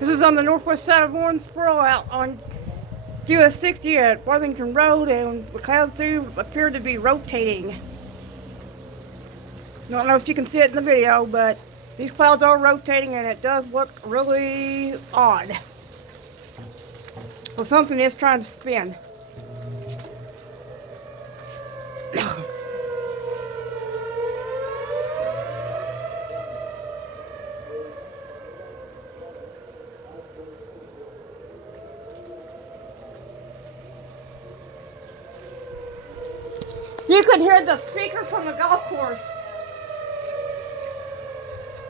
This is on the northwest side of Warrensboro out on US 60 at Worthington Road, and the clouds do appear to be rotating. Don't know if you can see it in the video, but these clouds are rotating and it does look really odd. So something is trying to spin. You could hear the speaker from the golf course.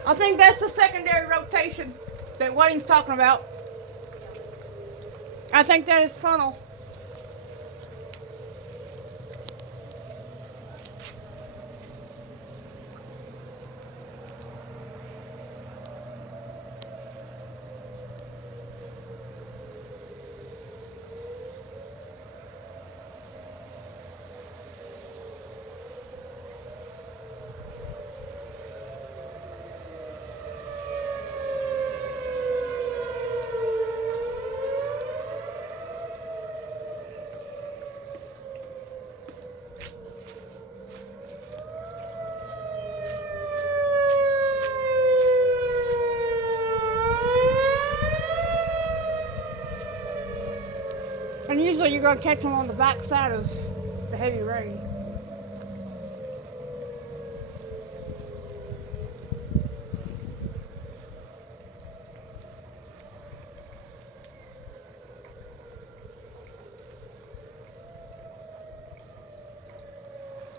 I think that's the secondary rotation that Wayne's talking about. I think that is frontal. And usually you're going to catch them on the back side of the heavy rain.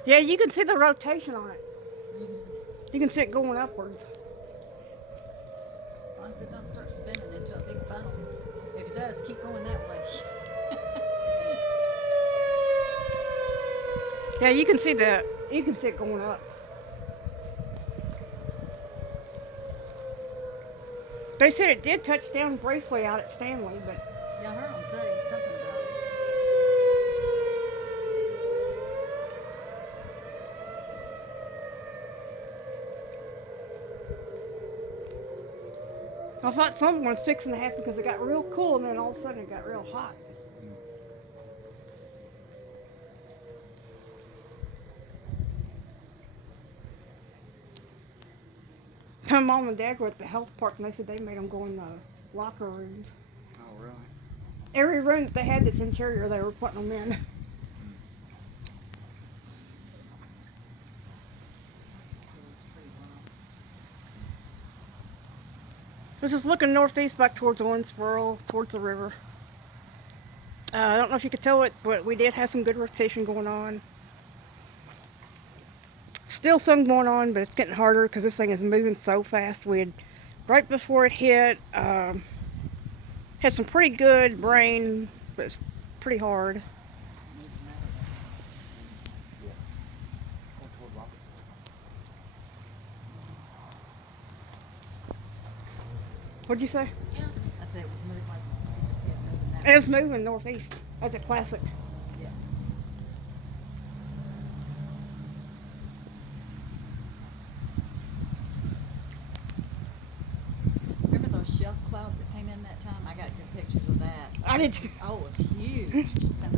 Yeah, you can see the rotation on it. You can see it going upwards. As long as it don't start spinning into a big funnel. If it does, keep going that way. Yeah, you can see that. You can see it going up. They said it did touch down briefly out at Stanley, but Yeah, I heard them say something about it. I thought something was 6.5 because it got real cool and then all of a sudden it got real hot. My mom and dad were at the health park and they said they made them go in the locker rooms. Oh, really? Every room that they had that's interior, they were putting them in. So it's pretty wild. This is looking northeast back towards Owensboro, towards the river. I don't know if you could tell it, but we did have some good rotation going on. Still some going on, but it's getting harder because this thing is moving so fast. We had, right before it hit, had some pretty good rain, but it's pretty hard. Yeah. Going toward Robert. What'd you say? I said it was moving like, you just see it moving that It way. was moving northeast. That's a classic. Yeah. Remember those shelf clouds that came in that time? I got good pictures of that. I did too. Oh, it was huge. Just